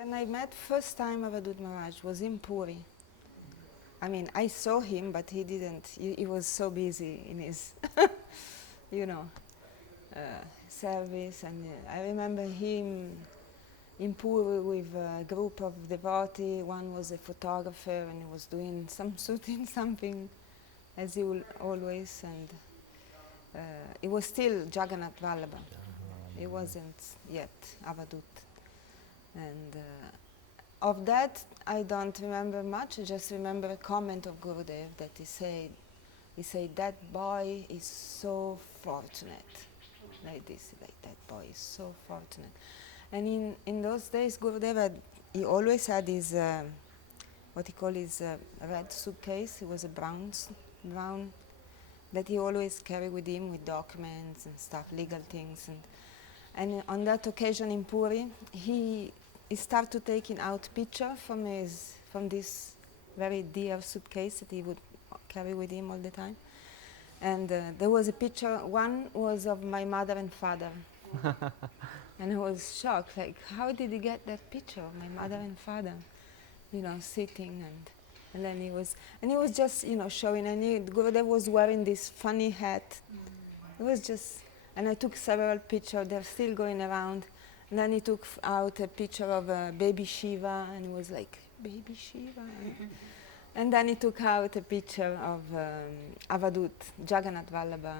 When I met first time Avadut Maharaj was in Puri. I mean, I saw him, but he didn't. He was so busy in his, you know, service. And I remember him in Puri with a group of devotees. One was a photographer, and he was doing some shooting something, as he will always. And it was still Jagannath Vallabha. It wasn't yet Avadut. And of that, I don't remember much. I just remember a comment of Gurudev that he said, that boy is so fortunate. Like this, like that boy is so fortunate. And in those days, Gurudev he always had his, what he called his red suitcase. It was a brown, that he always carried with him with documents and stuff, legal things. And on that occasion in Puri, he started taking out picture from this very dear suitcase that he would carry with him all the time. And there was a picture, one was of my mother and father. And I was shocked, like, how did he get that picture of my mother and father, you know, sitting and then he was just, you know, showing, and Gurudev was wearing this funny hat. It was just, and I took several pictures, they're still going around. And then he took out a picture of baby Shiva, and it was like, baby Shiva? And then he took out a picture of Avadut, Jagannath Vallabha,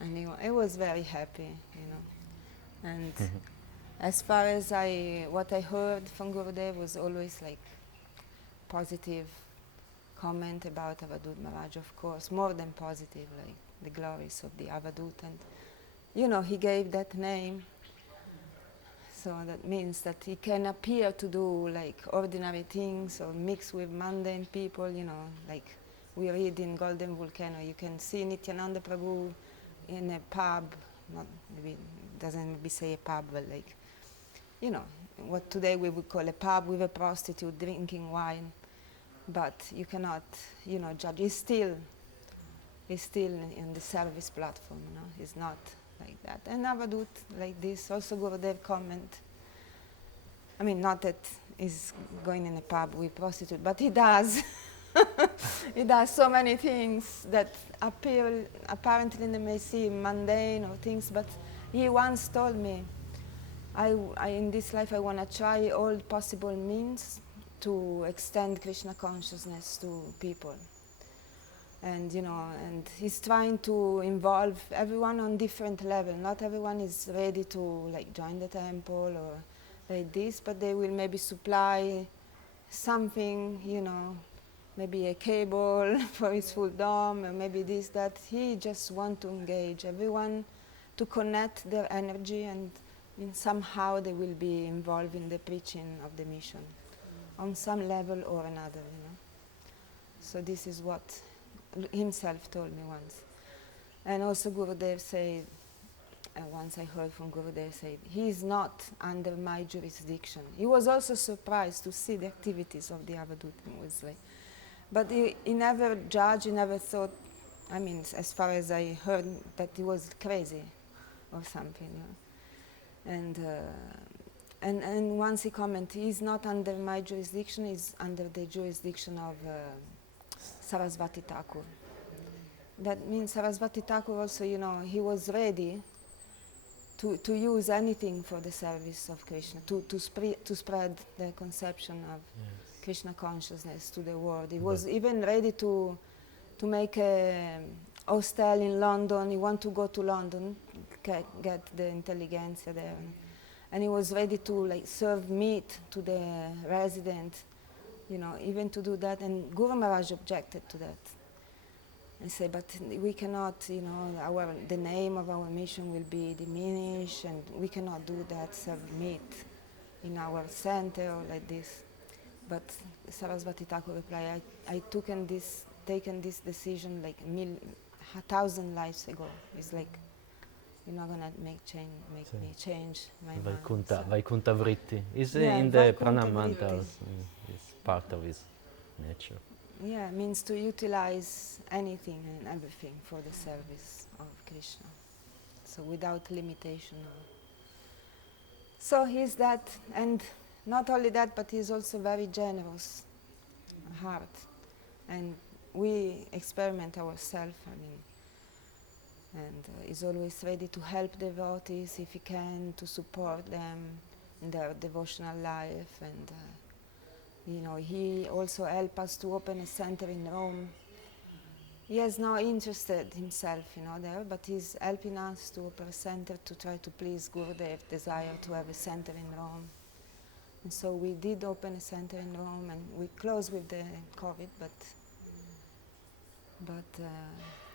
and he was very happy, you know. And as far as what I heard from Gurudev was always like positive comment about Avadut Maharaj, of course, more than positive, like the glories of the Avadut. And, you know, he gave that name. So that means that he can appear to do like ordinary things or mix with mundane people, you know, like we read in Golden Volcano. You can see Nityananda Prabhu in a pub, not maybe doesn't maybe say a pub, but like, you know, what today we would call a pub with a prostitute drinking wine. But you cannot, you know, judge. He's still in the service platform, you know. He's not like that. And Avadut like this. Also Gurudev comment. I mean, not that he's going in a pub with prostitute, but he does. He does so many things that appear apparently they may seem mundane or things, but he once told me, I in this life I want to try all possible means to extend Krishna consciousness to people. And, you know, and he's trying to involve everyone on different level. Not everyone is ready to like join the temple or like this, but they will maybe supply something, you know, maybe a cable for his full dome, or maybe this, that. He just want to engage everyone to connect their energy, and somehow they will be involved in the preaching of the mission on some level or another, you know. So this is what himself told me once. And also Gurudev said, once I heard from Gurudev say, he is not under my jurisdiction. He was also surprised to see the activities of the Avadut. But he never judged, he never thought, I mean, as far as I heard, that he was crazy or something. You know? And once he commented, he's not under my jurisdiction, he's under the jurisdiction of Sarasvati Thakur. That means Sarasvati Thakur also, you know, he was ready to use anything for the service of Krishna, to spread the conception of Krishna consciousness to the world. He was even ready to make a hostel in London. He wanted to go to London, get the intelligentsia there. And he was ready to like serve meat to the resident, you know, even to do that. And Guru Maharaj objected to that. And said, but we cannot, you know, the name of our mission will be diminished, and we cannot do that, serve meat in our center or like this. But Sarasvati Thakur replied, I taken this decision like 1,000 lives ago. It's like, you're not gonna make me change my mind. So Vaikuntha Vritti is yeah, in the Vaikuntha Pranam mantras. Vritti. It's part of his nature. Yeah, means to utilize anything and everything for the service of Krishna. So without limitation. So he's that, and not only that, but he's also very generous heart, and we experiment ourselves. I mean, and is always ready to help devotees if he can, to support them in their devotional life, and he also helped us to open a center in Rome. He has no interest himself, there, but he's helping us to open a center to try to please Gurudev's desire to have a center in Rome. And so we did open a center in Rome, and we closed with the COVID, but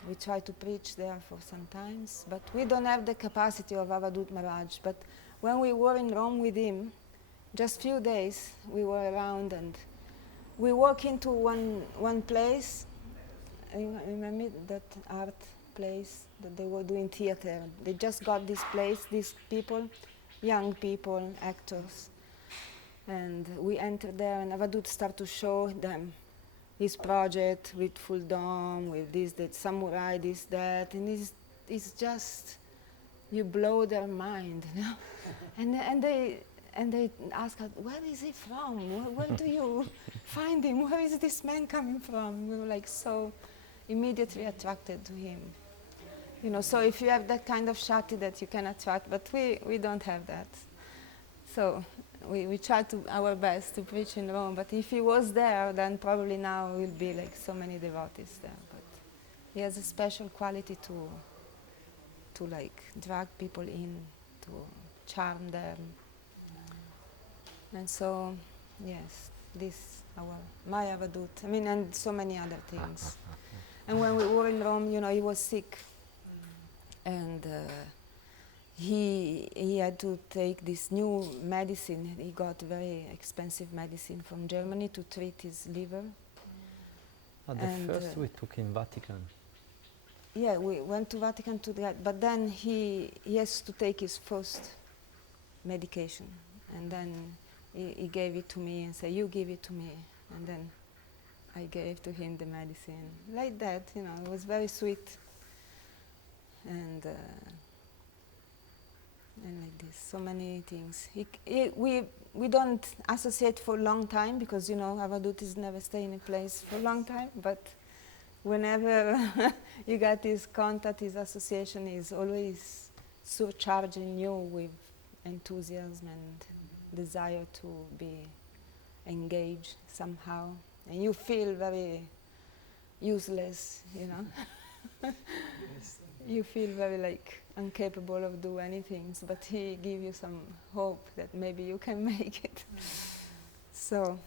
we try to preach there for some times. But we don't have the capacity of Avadut Maharaj. But when we were in Rome with him, just few days we were around, and we walk into one place. Remember that art place that they were doing theater? They just got this place, these people, young people, actors. And we entered there, and Avadut started to show them his project with full dome, with this, that, samurai, this, that, and it's just, you blow their mind, and they ask us, where is he from? Where do you find him? Where is this man coming from? We were like so immediately attracted to him. So if you have that kind of shakti that you can attract, but we don't have that. So we try to our best to preach in Rome, but if he was there, then probably now will be like so many devotees there. But he has a special quality to like drag people in, to charm them. And so, yes, this my Avadut. I mean, and so many other things. And when we were in Rome, he was sick, and he had to take this new medicine. He got very expensive medicine from Germany to treat his liver. The first we took in Vatican. Yeah, we went to Vatican to that, but then he has to take his first medication, and then he gave it to me and said, "You give it to me," and then I gave to him the medicine. Like that, it was very sweet, and like this, so many things. We don't associate for a long time because Avadutis never stay in a place for a long time. But whenever you get this contact, this association is always surcharging you with enthusiasm and desire to be engaged somehow, and you feel very useless, You feel very like incapable of doing anything, but he gives you some hope that maybe you can make it. So,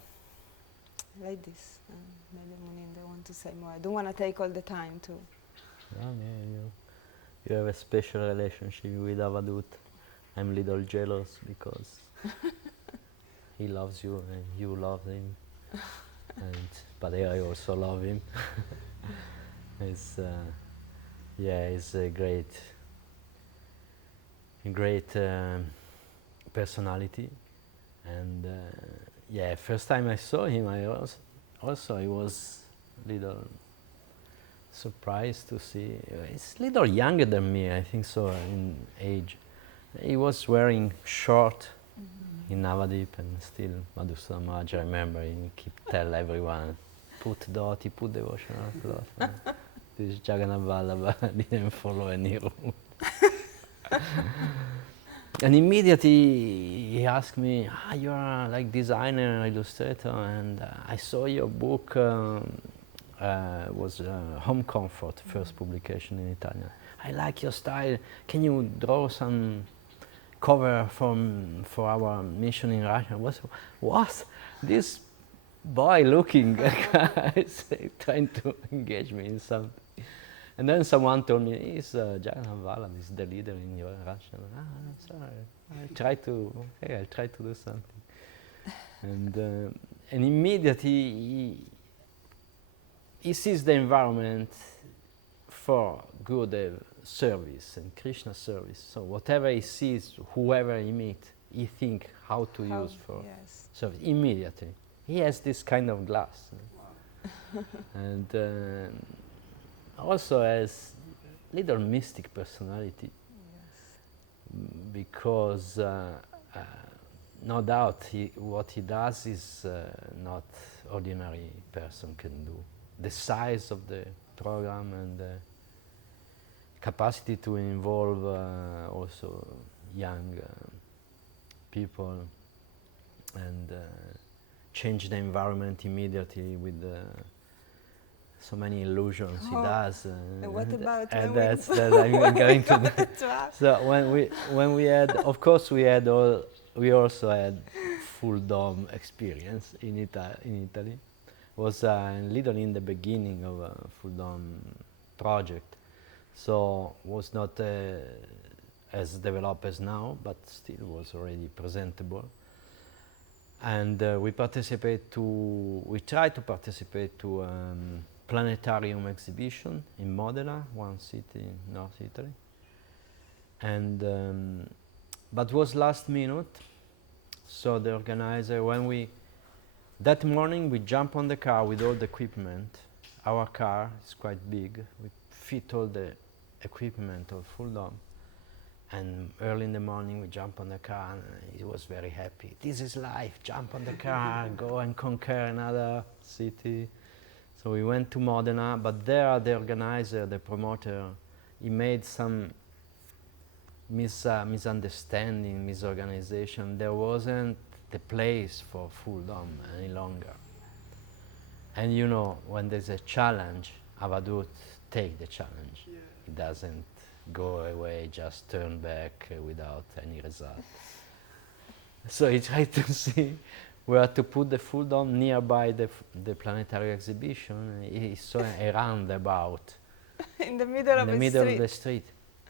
like this. Maybe Muninder want to say more. I don't want to take all the time too. You have a special relationship with Avadut. I'm a little jealous because he loves you and you love him, but I also love him. It's a great personality, and first time I saw him, I was a little surprised to see. He's a little younger than me, I think so, in age. He was wearing short in Navadip, and still Madhusudana Maharaj, I remember, he keep tell everyone, put dhoti, put devotional cloth. This Jagannath Vallabha didn't follow any rule. And immediately he asked me, you are like designer, illustrator, and I saw your book, was Home Comfort, first publication in Italian. I like your style. Can you draw some cover for our mission in Russia? What? This boy looking, trying to engage me in something. And then someone told me, he's Jagannath Vallabha, he's the leader in your Russia. Sorry, I'll try to do something. And immediately he sees the environment for Gurudev service and Krishna service. So whatever he sees, whoever he meets, he thinks how to use for service immediately. He has this kind of glass. And also has little mystic personality, because no doubt, what he does is not ordinary person can do. The size of the program and the capacity to involve also young people and change the environment immediately with so many illusions he does. And what about and when we that's that I'm going to the Trap. So when we had, of course, we also had full dome experience in Italy. Was literally in the beginning of a full dome project, so was not as developed as now, but still was already presentable. And we tried to participate to planetarium exhibition in Modena, one city in North Italy. And but was last minute, so the organizer, that morning we jump on the car with all the equipment. Our car is quite big, we fit all the equipment of Full Dome. And early in the morning we jump on the car and he was very happy. This is life, jump on the car, go and conquer another city. So we went to Modena, but there the organizer, the promoter, he made some misunderstanding, misorganization. There wasn't the place for Full Dome any longer. And you know, when there's a challenge, Avadut take the challenge. Yeah. It doesn't go away, just turn back without any result. So he tried to see where to put the Full Dome nearby the planetary exhibition. He saw a roundabout In the middle in of the the middle street. of the street.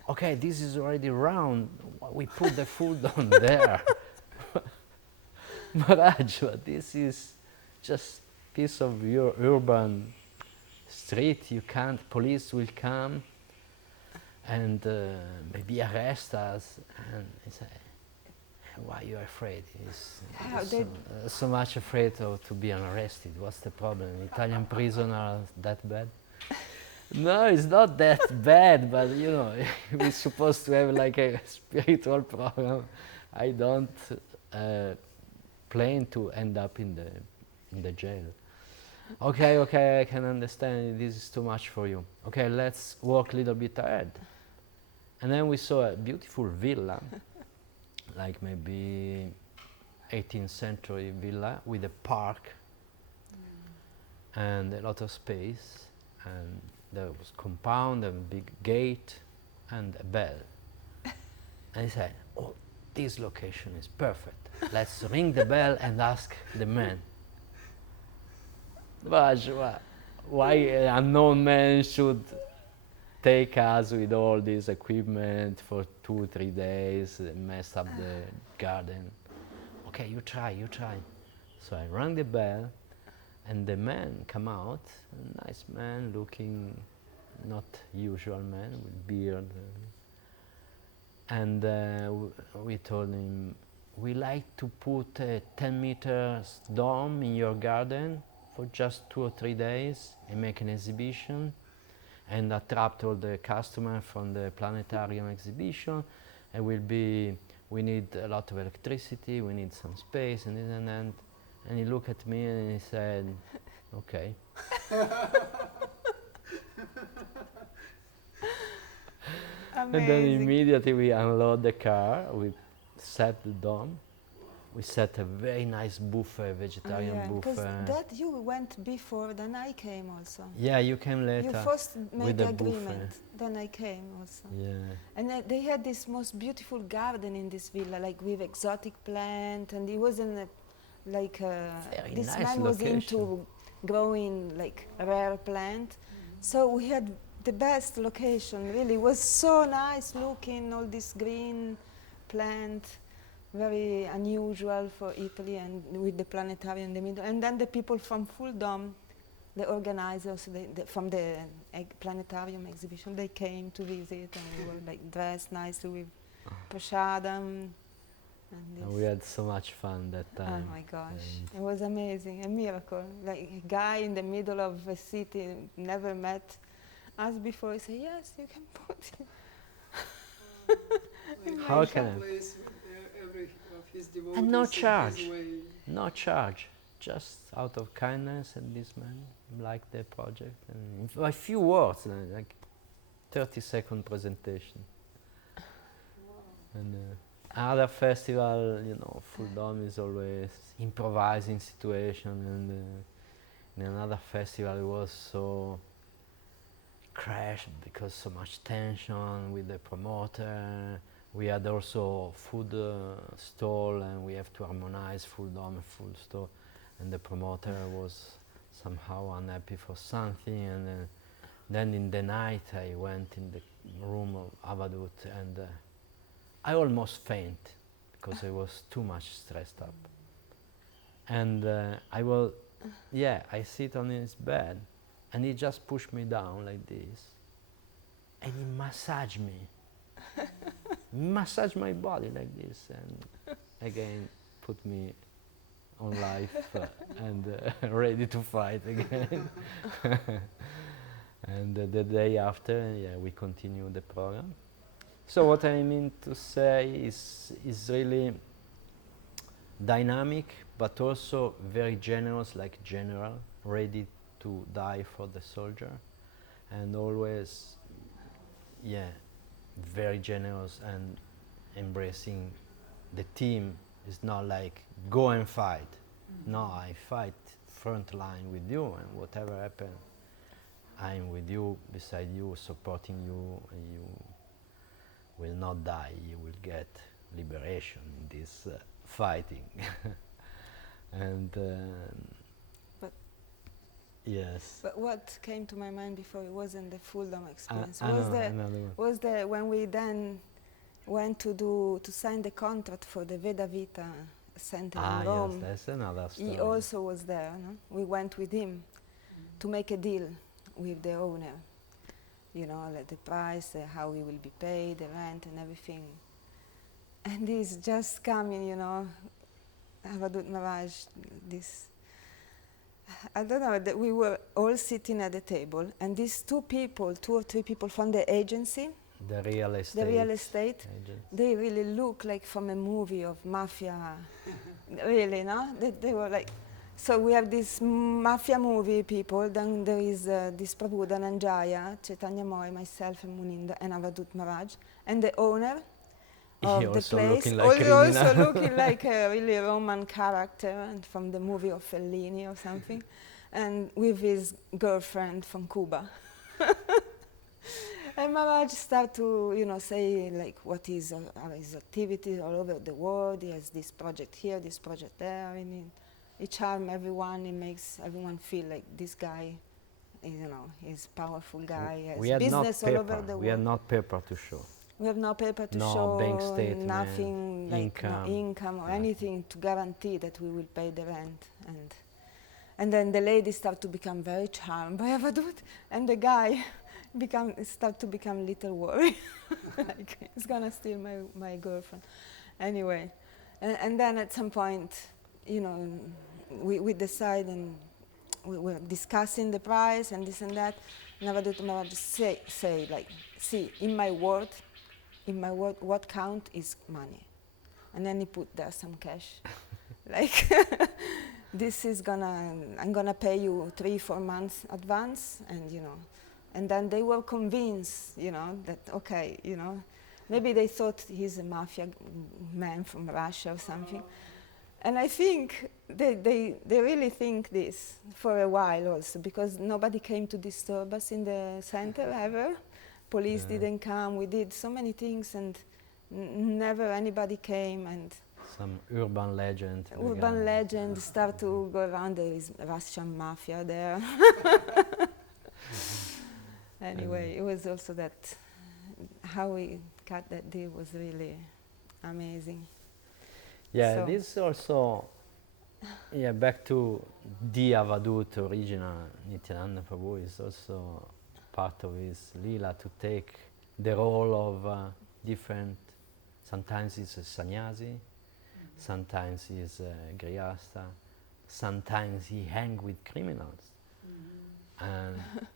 Okay, this is already round. We put the Full Dome there. Maharaj, but this is just piece of your urban street. You can't. Police will come and maybe arrest us. And he said, "Why are you afraid? How they- So much afraid to be arrested. What's the problem? Italian prisoners are that bad?" No, it's not that bad, but you know, we're supposed to have like a spiritual program. I don't plan to end up in the jail. Okay, I can understand. This is too much for you. Okay, let's walk a little bit ahead. And then we saw a beautiful villa, like maybe 18th century villa with a park and a lot of space, and there was compound, a big gate, and a bell. And he said, "Oh, this location is perfect. Let's ring the bell and ask the man." Raj, why an unknown man should take us with all this equipment for 2-3 days, mess up the garden? Okay, you try. So I rang the bell, and the man come out, a nice man looking, not usual man, with beard. And we told him, "We like to put a 10 meters dome in your garden for just 2 or 3 days and make an exhibition and attract all the customers from the planetarium exhibition. And we need a lot of electricity, we need some space and this and that." And he looked at me and he said, "Okay." And then Amazing. immediately we unload the car, we set the dome, we set a very nice buffet, vegetarian Because buffet. that you went before, then I came also. Yeah, you came You later. first made the the agreement, buffet. then I came also. Yeah. And they had this most beautiful garden in this villa, like with exotic plant, and it wasn't like Very this nice man was location. into growing like rare plant. So we had the best location. Really, it was so nice looking. All this green plant, very unusual for Italy, and with the planetarium in the middle. And then the people from Full Dome, the organizers from the planetarium exhibition, they came to visit, and we were like dressed nicely with prasadam. And we had so much fun that time. Oh my gosh, And it was amazing, a miracle. Like a guy in the middle of a city, never met us before, he said, "Yes, you can put it." Like How some can I- place every of his devotees And no in charge. his way. No charge, just out of kindness, and this man liked the project. And a few words, like 30-second presentation. And other festival, you know, Full Dome is always improvising situation, and in another festival it was so crashed because so much tension with the promoter. We had also food stall, and we have to harmonize Full Dome and Full Stall, and the promoter was somehow unhappy for something, and then in the night I went in the room of Avadut, and I almost faint because I was too much stressed up. And I sit on his bed, and he just pushed me down like this, and he massaged me, massaged my body like this, and again put me on life and ready to fight again. And the day after, we continue the program. So what I mean to say is really dynamic, but also very generous, like general, ready to die for the soldier, and always, very generous and embracing the team. It's not like go and fight. No, I fight front line with you, and whatever happens, I'm with you, beside you, supporting you, and you will not die. You will get liberation in this fighting. And But- yes. But what came to my mind before it wasn't the Full Dome experience. Another one. Was the when we then went to sign the contract for the Veda Vita Center in Rome. Yes, that's another story. He also was there. No? We went with him to make a deal with the owner. You know, like the price, how we will be paid, the rent, and everything. And he's just coming, you know, Avadut Maharaj, this. I don't know, that we were all sitting at the table, and these two or three people from the agency, The real estate. Agent. they really look like from a movie of mafia. Really, no? They were like, so we have this mafia movie people, then there is this Prabhu Dhananjaya, Chaitanya Moy, myself and Muninda and Avadut Maharaj, and the owner of the also place, looking like also looking like a really Roman character and from the movie of Fellini or something, and with his girlfriend from Cuba. And Maharaj started to, you know, say like what is his activities all over the world. He has this project here, this project there, and he charms everyone. He makes everyone feel like this guy, you know, he's a powerful guy. He has We had business not all over paper. the We had world. not paper to show. We have no paper to No show, bank statement, nothing, like no income, income or nothing. anything to guarantee that we will pay the rent. And then the lady started to become very charmed by Avadut, and the guy start to become a little worried, like he's gonna steal my girlfriend. Anyway, and then at some point, you know, we decide, and we were discussing the price and this and that. And Avadut Maharaj say like, see, in my word, what count is money. And then he put there some cash, like this is I'm gonna pay you 3-4 months advance, and you know. And then they were convinced, you know, that okay, you know, maybe they thought he's a mafia man from Russia or something. And I think they really think this for a while also, because nobody came to disturb us in the center ever. Police didn't come. We did so many things, and never anybody came. And Some urban legend. urban legend start to go around. There is Russian mafia there. Anyway, it was also that how we cut that deal was really amazing. Yeah, So- this also, back to the Avadut original Nityananda Prabhu is also part of his lila to take the role of different, sometimes he's a sannyasi, sometimes he's a grihastha, sometimes he hang with criminals.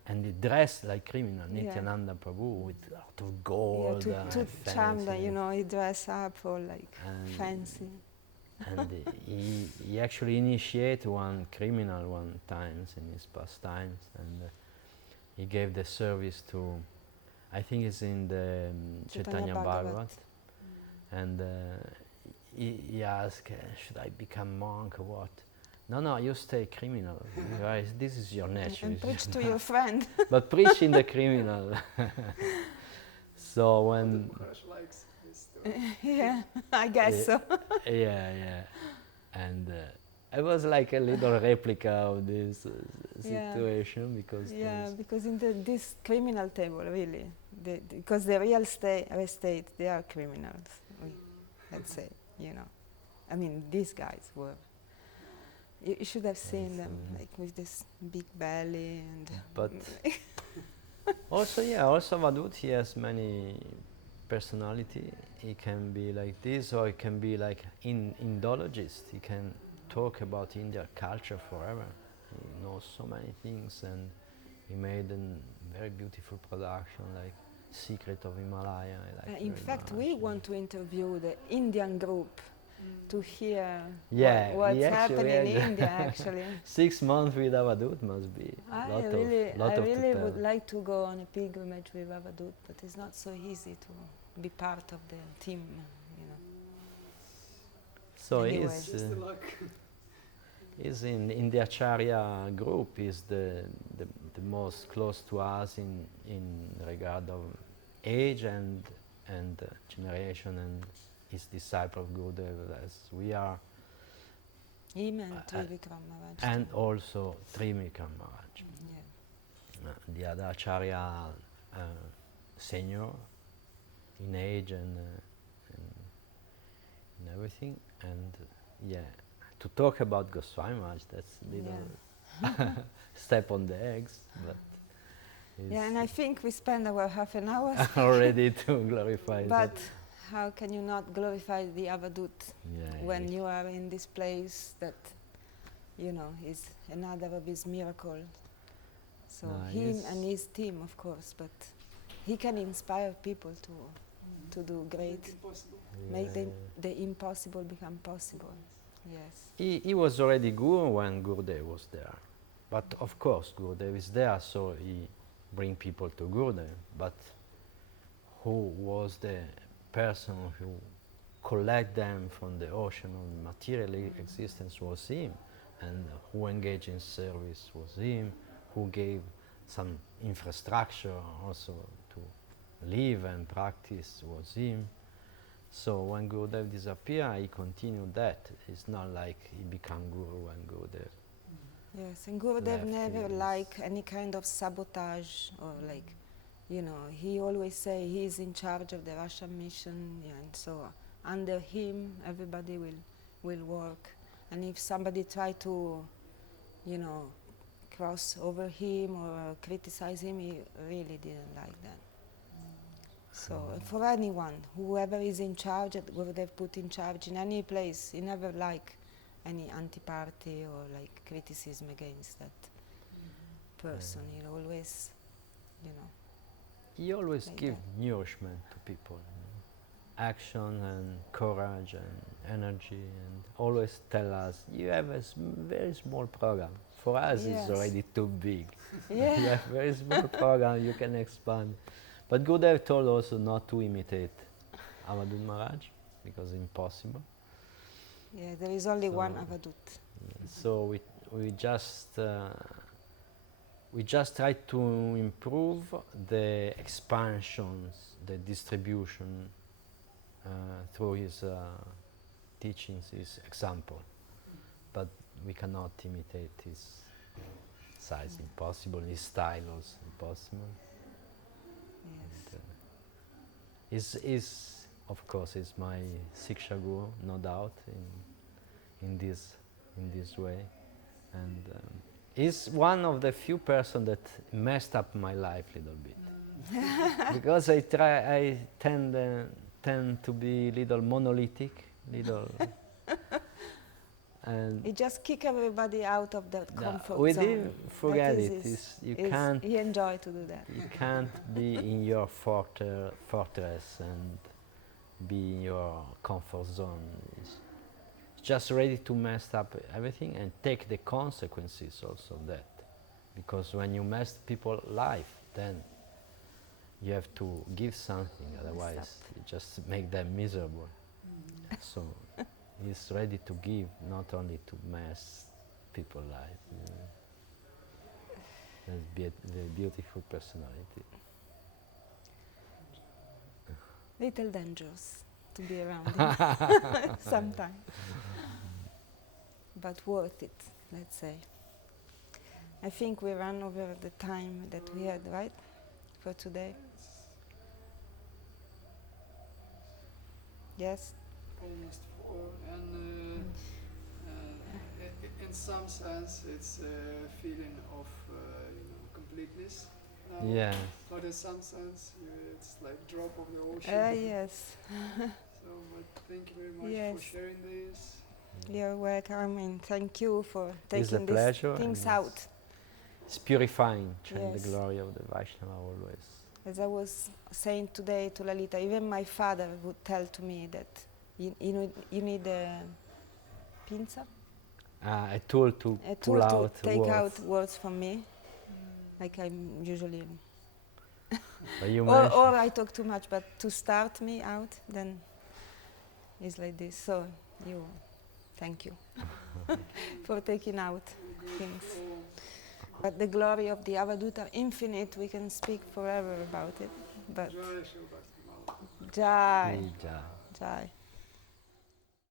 And he dressed like criminal, Yeah. Nityananda Prabhu, with a lot of gold. To charm them, fancy. you know, he dress up all like And fancy. And he actually initiated one criminal one times in his past times, and he gave the service to, I think it's in the Chaitanya Chaitanya Bhagavat. Bhagavat, and he asked, should I become monk or what? No, no, you stay criminal. Guys, this is your nature. And preach to your friend. But preach in the criminal. So when Maharaj likes this story. Yeah, I guess so. yeah, and I was like a little replica of this Yeah. situation because Yeah, there's- because in this criminal table, really, because the real estate, they are criminals. Let's say, you know. I mean, these guys were. You should have seen them, like with this big belly and. But also, yeah, also Vadut, he has many personality. He can be like this, or he can be like Indologist. He can talk about Indian culture forever. He knows so many things, and he made a very beautiful production, like Secret of Himalaya. I like In very fact, much. we want to interview the Indian group to hear Yeah, what's we actually happening in had- India. Actually, 6 months with Avadut must be I lot really, of lot I of really to would tell. like to go on a pilgrimage with Avadut, but it's not so easy to be part of the team. You know. So Anyway. he's Just the luck. is in the Acharya group is the most close to us in regard of age and generation, and his disciple of Gurudev as we are, Him and Trivikram Maharaj. and also Trimikram Maharaj. Yeah. The other Acharya senior in age and in everything, and yeah, to talk about Goswami Maharaj, that's a little step on the eggs, but Yeah, and I think we spend our half an hour. already to glorify But that. how can you not glorify the Avadut Yeah, when yeah. you are in this place that, you know, is another of his miracles? So No, him he's- and his team, of course, but he can inspire people to do great, Impossible. make Yeah. the impossible become possible. Yes. He was already Guru when Gurudev was there. But of course, Gurudev is there, so he bring people to Gurudev. But who was the person who collect them from the ocean of material existence was him. And who engaged in service was him. Who gave some infrastructure also to live and practice was him. So when Gurudev disappeared, he continued that. It's not like he became Guru when Gurudev. Yes, and Gurudev Left never is- liked any kind of sabotage or like, you know, he always say he's in charge of the Russian mission, yeah, and so under him everybody will work. And if somebody try to, you know, cross over him or criticize him, he really didn't like that. So for anyone, whoever is in charge, that Gurudev put in charge in any place, he never like any anti-party or like criticism against that person. He always, you know. He always Like give that. nourishment to people, you know, action and courage and energy, and always tell us, you have a very small program. For us, Yes. it's already too big. Yeah. You have very small program, you can expand. But Gurudev told also not to imitate Avadut Maharaj, because it's impossible. Yeah, there is only one So- Avadut. So we just try to improve the expansions, the distribution through his teachings, his example. But we cannot imitate his size, impossible. His style also impossible. Yes. Is of course is my Siksha Guru, no doubt, in this way, and is one of the few person that messed up my life a little bit, because I tend to be little monolithic, little, and He just kick everybody out of that comfort with zone. him, forget That it. is Is you is- can't. He enjoy to do that. You can't be in your fortress and be in your comfort zone. It's just ready to mess up everything and take the consequences also of that. Because when you mess people's life, then you have to give something, otherwise you just make them miserable. So he's ready to give, not only to mess people's life. That's the beautiful personality. Little dangerous to be around him sometimes, but worth it, let's say. I think we ran over the time that we had, right, for today? Yes? Almost 4, and in some sense it's a feeling of completeness. Yes. But in some sense it's like drop of the ocean. Yes. So, but thank you very much Yes. for sharing this. You're welcome, and thank you for It's a taking these pleasure, things and out. It's purifying, showing Yes. the glory of the Vaishnava always. As I was saying today to Lalita, even my father would tell to me that you need a pinza, A tool to a pull tool to out take words. out words from me, like I'm usually. But you Or mentioned- I talk too much, but to start me out, then it's like this. So thank you for taking out things. But the glory of the Avaduta infinite, we can speak forever about it. But Jai Shri Bhakti Mala. Jai, Jai. Jai.